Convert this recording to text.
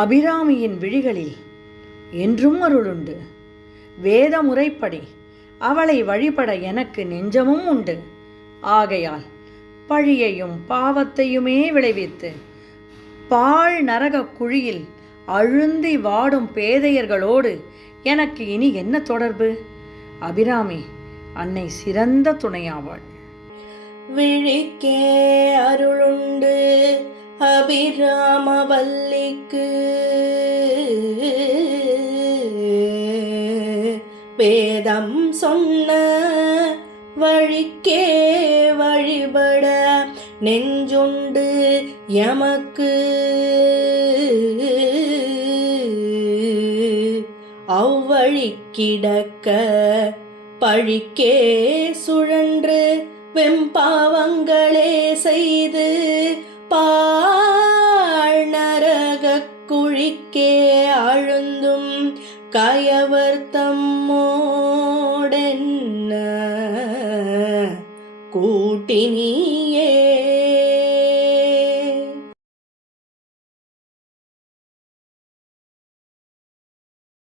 அபிராமியின் விழிகளில் என்றும் அருளுண்டு. வேத முறைப்படி அவளை வழிபட எனக்கு நெஞ்சமும் உண்டு. ஆகையால் பழியையும் பாவத்தையுமே விளைவித்து பாழ் நரக குழியில் அழுந்தி வாடும் பேதையர்களோடு எனக்கு இனி என்ன தொடர்பு? அபிராமி அன்னை சிறந்த துணையாவாள். விழிக்கே அருளுண்டு அபிராமவல்லிக்கு, வேதம் சொன்ன வழிக்கே வழிபட நெஞ்சுண்டு எமக்கு. அவ்வழி கிடக்க பழிக்கே சுழன்று வெம்பாவங்களே செய்து பாழ் நரக குழிக்கே அழுந்தும் கயவர் தம்மோடென்ன கூட்டினியே